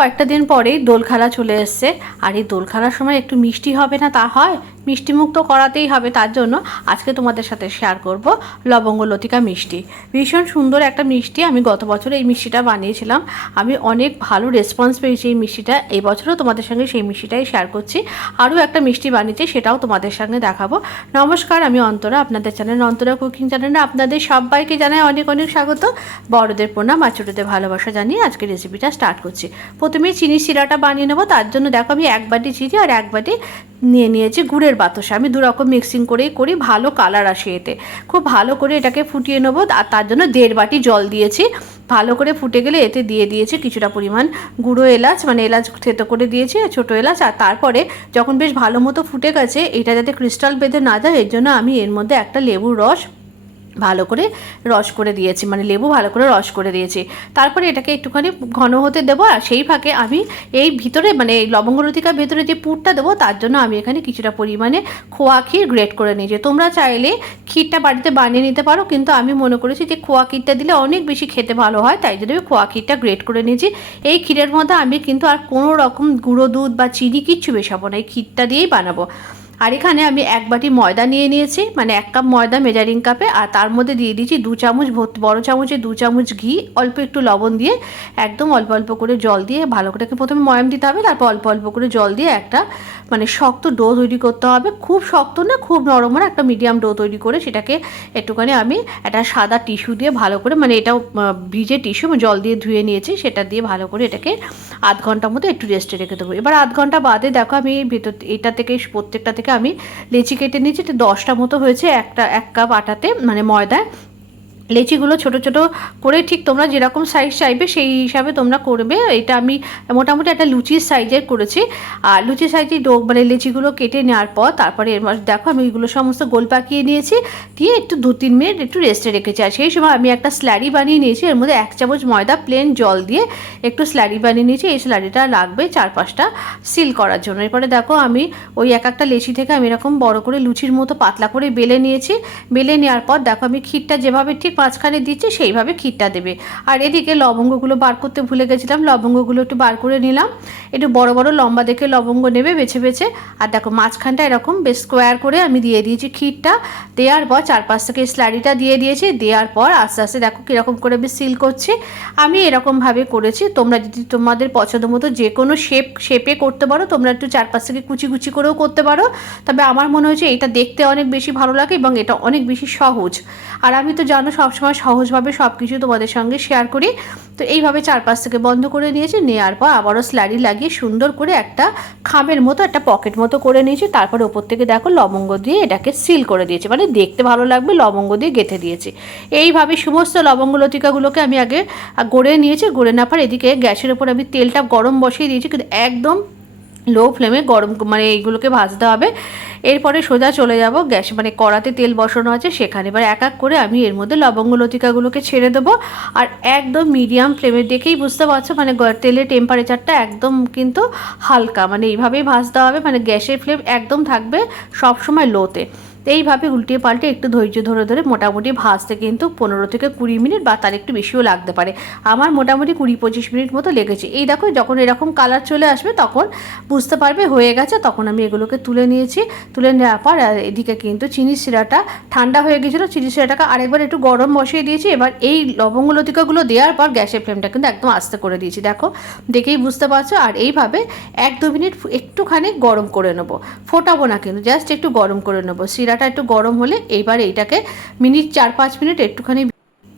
কয়েকটা দিন পরেই দোল খেলা চলে এসছে, আর এই দোল খেলার সময় একটু মিষ্টি হবে না তা হয়? মিষ্টিমুখ তো করাতেই হবে। তার জন্য আজকে তোমাদের সাথে শেয়ার করব লবঙ্গ লতিকা মিষ্টি। ভীষণ সুন্দর একটা মিষ্টি। আমি গত বছর এই মিষ্টিটা বানিয়েছিলাম, আমি অনেক ভালো রেসপন্স পেয়েছি এই মিষ্টিটা। এই বছরও তোমাদের সঙ্গে সেই মিষ্টিটাই শেয়ার করছি। আরও একটা মিষ্টি বানিয়েছি, সেটাও তোমাদের সঙ্গে দেখাবো। নমস্কার, আমি অন্তরা, আপনাদের চ্যানেল অন্তরা কুকিং চ্যানেলে আপনাদের সবাইকে জানাই অনেক অনেক স্বাগত। বড়দের প্রণাম আর ছোটোদের ভালোবাসা জানিয়ে আজকে রেসিপিটা স্টার্ট করছি। প্রথমে চিনি শিরাটা বানিয়ে নেবো। তার জন্য দেখো আমি 1 বাটি চিনি আর 1 বাটি নিয়ে নিয়েছি গুড়ের বাতাসা। আমি দুরকম মিক্সিং করেই করি, ভালো কালার আসে এতে। খুব ভালো করে এটাকে ফুটিয়ে নেবো, আর তার জন্য 1.5 বাটি জল দিয়েছি। ভালো করে ফুটে গেলে এতে দিয়ে দিয়েছি কিছুটা পরিমাণ গুঁড়ো এলাচ, মানে এলাচ থেতো করে দিয়েছি, ছোটো এলাচ। আর তারপরে যখন বেশ ভালো মতো ফুটে গেছে, এটা যাতে ক্রিস্টাল বেঁধে না যায় এর জন্য আমি এর মধ্যে একটা লেবুর রস ভালো করে রস করে দিয়েছি, মানে লেবু ভালো করে রস করে দিয়েছি। তারপরে এটাকে একটুখানি ঘন হতে দেবো। আর সেই ফাঁকে আমি এই ভিতরে, মানে এই লবঙ্গ লতিকার ভেতরে যে পুরটা দেবো, তার জন্য আমি এখানে কিছুটা পরিমাণে খোয়া ক্ষীর গ্রেট করে নিয়েছি। তোমরা চাইলে ক্ষীরটা বাড়িতে বানিয়ে নিতে পারো, কিন্তু আমি মনে করেছি যে খোয়া ক্ষীরটা দিলে অনেক বেশি খেতে ভালো হয়, তাই জন্য আমি খোয়া ক্ষীরটা গ্রেট করে নিয়েছি। এই ক্ষীরের মধ্যে আমি কিন্তু আর কোনো রকম গুঁড়ো দুধ বা চিনি কিচ্ছু মেশাবো না, এই ক্ষীরটা দিয়েই বানাবো। আর এখানে আমি 1 বাটি ময়দা নিয়ে নিয়েছি, মানে 1 কাপ ময়দা মেজারিং কাপে। আর তার মধ্যে দিয়ে দিয়েছি 2 চামচ বড় চামচে 2 চামচ ঘি, অল্প একটু লবণ দিয়ে, একদম অল্প অল্প করে জল দিয়ে ভালো করে প্রথমে ময়াম দিতে হবে, তারপর অল্প অল্প করে জল দিয়ে একটা মানে শক্ত ডো তৈরি করতে হবে। খুব শক্ত না, খুব নরম না, একটা মিডিয়াম ডো তৈরি করে সেটাকে একটুখানি আমি একটা সাদা টিস্যু দিয়ে ভালো করে, মানে এটাও ভিজে টিস্যু জল দিয়ে ধুয়ে নিয়েছি, সেটা দিয়ে ভালো করে এটাকে আধ ঘন্টার মতো একটু রেস্টে রেখে দেবো। এবার আধ ঘন্টা বাদে দেখো আমি ভেতর এটা থেকে প্রত্যেকটা থেকে আমি লেচি কেটে নিয়েছি। 10টা মতো হয়েছে 1 কাপ আটাতে, মানে ময়দায়। লেচিগুলো ছোট ছোট করে ঠিক তোমরা যেরকম সাইজ চাইবে সেই হিসাবে তোমরা করবে। এটা আমি মোটামুটি একটা লুচির সাইজের করেছি। আর লুচি সাইজের মানে লেচিগুলো কেটে নেওয়ার পর তারপরে এর মধ্যে দেখো আমি এইগুলো সমস্ত গোল পাকিয়ে নিয়েছি, দিয়ে একটু 2-3 মিনিট একটু রেস্টে রেখেছি। আর সেই সময় আমি একটা স্ল্যারি বানিয়ে নিয়েছি, এর মধ্যে 1 চামচ ময়দা প্লেন জল দিয়ে একটু স্ল্যারি বানিয়ে নিয়েছি। এই স্ল্যারিটা লাগবে 4-5টা সিল করার জন্য। এরপরে দেখো আমি ওই একটা লেচি থেকে আমি এরকম বড় করে লুচির মতো পাতলা করে বেলে নিয়েছি। বেলে নেওয়ার পর দেখো আমি ক্ষীরটা যেভাবে ঠিক মাঝখানে দিচ্ছি সেইভাবে ক্ষীরটা দেবে। আর এদিকে লবঙ্গগুলো বার করতে ভুলে গেছিলাম, লবঙ্গগুলো একটু বার করে নিলাম। একটু বড় বড় লম্বা দেখে লবঙ্গ নেবে বেছে বেছে। আর দেখো মাঝখানটা এরকম বেশ স্কোয়ার করে আমি দিয়ে দিয়েছি ক্ষীরটা। দেওয়ার পর 4-5 থেকে স্লারিটা দিয়ে দিয়েছি। দেওয়ার পর আস্তে আস্তে দেখো কীরকম করে আমি সিল করছি। আমি এরকমভাবে করেছি। তোমরা যদি তোমাদের পছন্দ মতো যে কোনো শেপে করতে পারো, তোমরা একটু 4-5 থেকে কুচি কুচি করেও করতে পারো। তবে আমার মনে হয়েছে এটা দেখতে অনেক বেশি ভালো লাগে এবং এটা অনেক বেশি সহজ। আর আমি তো জানো সবসময় সহজভাবে সব কিছু তোমাদের সঙ্গে শেয়ার করি। তো এইভাবে 4-5 থেকে বন্ধ করে নিয়েছি। নেওয়ার পর আবারও স্ল্যারি লাগিয়ে সুন্দর করে একটা খামের মতো একটা পকেট মতো করে নিয়েছি। তারপরে ওপর থেকে দেখো লবঙ্গ দিয়ে এটাকে সিল করে দিয়েছি, মানে দেখতে ভালো লাগবে লবঙ্গ দিয়ে গেঁথে দিয়েছি। এইভাবে সমস্ত লবঙ্গ লতিকাগুলোকে আমি আগে গড়ে নিয়েছি। গড়ে নেওয়ার পর এদিকে গ্যাসের ওপর আমি তেলটা গরম বসিয়ে দিয়েছি, কিন্তু একদম লো ফ্লেমে গরম, মানে এইগুলোকে ভাজতে হবে। এরপরে সোজা চলে যাব গ্যাস, মানে কড়াতে তেল বসানো আছে সেখানে। এবার এক এক করে আমি এর মধ্যে লবঙ্গ লতিকাগুলোকে ছেড়ে দেবো। আর একদম মিডিয়াম ফ্লেমে, দেখেই বুঝতে পারছো মানে তেলের টেম্পারেচারটা একদম কিন্তু হালকা, মানে এইভাবেই ভাজতে হবে। মানে গ্যাসের ফ্লেম একদম থাকবে সবসময় লোতে। এইভাবে উল্টিয়ে পাল্টে একটু ধৈর্য ধরে ধরে মোটামুটি ভাজতে কিন্তু 15 থেকে 20 মিনিট বা তার একটু বেশিও লাগতে পারে। আমার মোটামুটি 20-25 মিনিট মতো লেগেছে। এই দেখো যখন এরকম কালার চলে আসবে তখন বুঝতে পারবে হয়ে গেছে। তখন আমি এগুলোকে তুলে নিয়েছি। তুলে নেওয়ার পর এদিকে কিন্তু চিনি শিরাটা ঠান্ডা হয়ে গেছিলো। চিনি শিরাটাকে আরেকবার একটু গরম বসিয়ে দিয়েছি। এবার এই লবঙ্গ লতিকাগুলো দেওয়ার পর গ্যাসের ফ্লেমটা কিন্তু একদম আস্তে করে দিয়েছি, দেখো দেখেই বুঝতে পারছো। আর এইভাবে 1-2 মিনিট একটুখানি গরম করে নেবো, ফোটাবো না কিন্তু, জাস্ট একটু গরম করে নেবো। শিরাটা একটু গরম হলে এইবার এইটাকে 4-5 মিনিট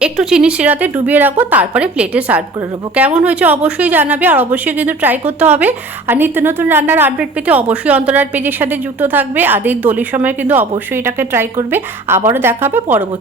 একটু চিনি শিরাতে ডুবিয়ে রাখবো, তারপরে প্লেটে সার্ভ করে নেবো। কেমন হয়েছে অবশ্যই জানাবে, আর অবশ্যই কিন্তু ট্রাই করতে হবে। আর নিত্য নতুন রান্নার আপডেট পেতে অবশ্যই অন্তরার পেজের সাথে যুক্ত থাকবে। আর এই দোলের সময় কিন্তু অবশ্যই এটাকে ট্রাই করবে। আবারও দেখা হবে পরবর্তী।